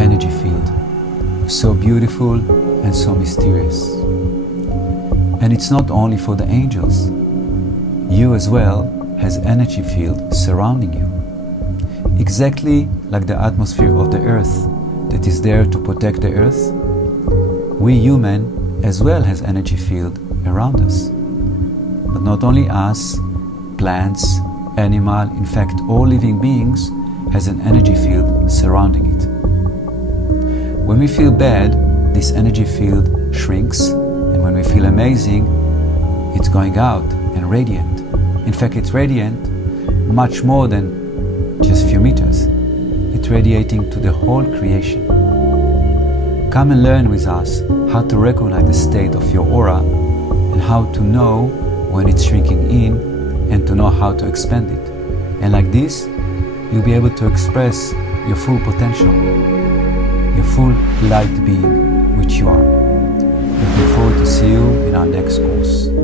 energy field, so beautiful and so mysterious. And it's not only for the angels. You as well has energy field surrounding you, exactly like the atmosphere of the earth that is there to protect the earth. We human as well has energy field around us. But not only us, plants, animal, in fact all living beings has an energy field surrounding it. When we feel bad, this energy field shrinks, and when we feel amazing, it's going out and radiant. In fact, it's radiant much more than just few meters. It's radiating to the whole creation. Come and learn with us how to recognize the state of your aura and how to know when it's shrinking in and to know how to expand it. And like this, you'll be able to express your full potential, your full light being which you are. Looking forward to see you in our next course.